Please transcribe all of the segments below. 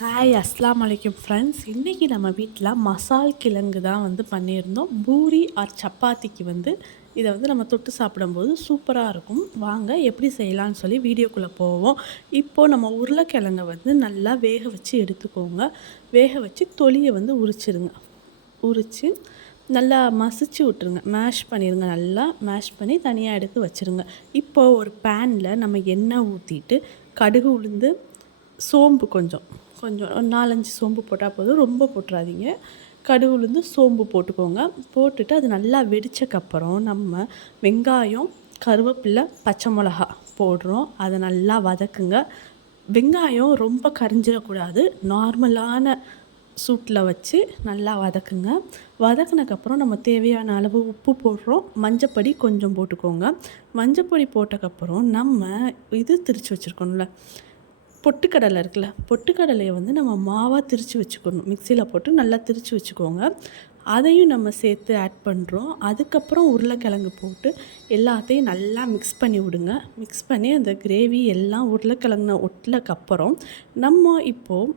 Hi அஸ்லாம் வலைக்கம் friends. இன்றைக்கி நம்ம வீட்டில் மசால் கிழங்கு தான் பண்ணியிருந்தோம். பூரி ஆர் சப்பாத்திக்கு இதை நம்ம தொட்டு சாப்பிடும்போது சூப்பராக இருக்கும். வாங்க எப்படி செய்யலான்னு சொல்லி வீடியோக்குள்ளே போவோம். இப்போது நம்ம உருளைக்கிழங்கை நல்லா வேக வச்சு எடுத்துக்கோங்க. வேக வச்சு தொலியை உரிச்சிடுங்க. உரித்து நல்லா மசிச்சு விட்டுருங்க. மேஷ் பண்ணிடுங்க. நல்லா மேஷ் பண்ணி தனியாக எடுத்து வச்சுருங்க. இப்போது ஒரு பேனில் நம்ம எண்ணெய் ஊற்றிட்டு கடுகு உளுந்து சோம்பு கொஞ்சம் கொஞ்சம் ஒரு 4-5 சோம்பு போட்டால் போதும், ரொம்ப போட்டுறாதீங்க. கடுகு உளுந்து சோம்பு போட்டுக்கோங்க. போட்டுட்டு அது நல்லா வெடித்தக்கப்புறம் நம்ம வெங்காயம், கருவேப்பிலை, பச்சை மிளகா போடுறோம். அதை நல்லா வதக்குங்க. வெங்காயம் ரொம்ப கரிஞ்சிடக்கூடாது. நார்மலான சூட்டில் வச்சு நல்லா வதக்குங்க. வதக்குனக்கப்புறம் நம்ம தேவையான அளவு உப்பு போடுறோம். மஞ்சப்பொடி கொஞ்சம் போட்டுக்கோங்க. மஞ்சப்பொடி போட்டக்கப்புறம் நம்ம இது திரித்து வச்சுருக்கோம்ல பொட்டுக்கடலை இருக்குல்ல, பொட்டுக்கடலையை நம்ம மாவாக திரித்து வச்சுக்கணும். மிக்சியில் போட்டு நல்லா திரித்து வச்சுக்கோங்க. அதையும் நம்ம சேர்த்து ஆட் பண்ணுறோம். அதுக்கப்புறம் உருளைக்கிழங்கு போட்டு எல்லாத்தையும் நல்லா மிக்ஸ் பண்ணி விடுங்க. மிக்ஸ் பண்ணி அந்த கிரேவி எல்லாம் உருளைக்கிழங்குன ஒட்டினக்கப்புறம் நம்ம இப்போது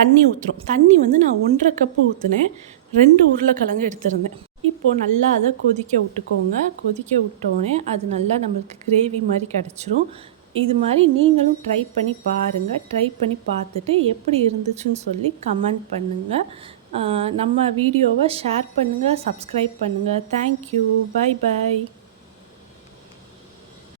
தண்ணி ஊற்றுறோம். தண்ணி நான் 1.5 கப்பு ஊற்றுனேன். 2 உருளைக்கிழங்கு எடுத்திருந்தேன். இப்போது நல்லா அதை கொதிக்க விட்டுக்கோங்க. கொதிக்க விட்டோடனே அது நல்லா நம்மளுக்கு கிரேவி மாதிரி கிடச்சிரும். இது மாதிரி நீங்களும் ட்ரை பண்ணி பாருங்கள். ட்ரை பண்ணி பார்த்துட்டு எப்படி இருந்துச்சுன்னு சொல்லி கமெண்ட் பண்ணுங்கள். நம்ம வீடியோவை ஷேர் பண்ணுங்கள், சப்ஸ்கிரைப் பண்ணுங்கள். தேங்க்யூ. பை.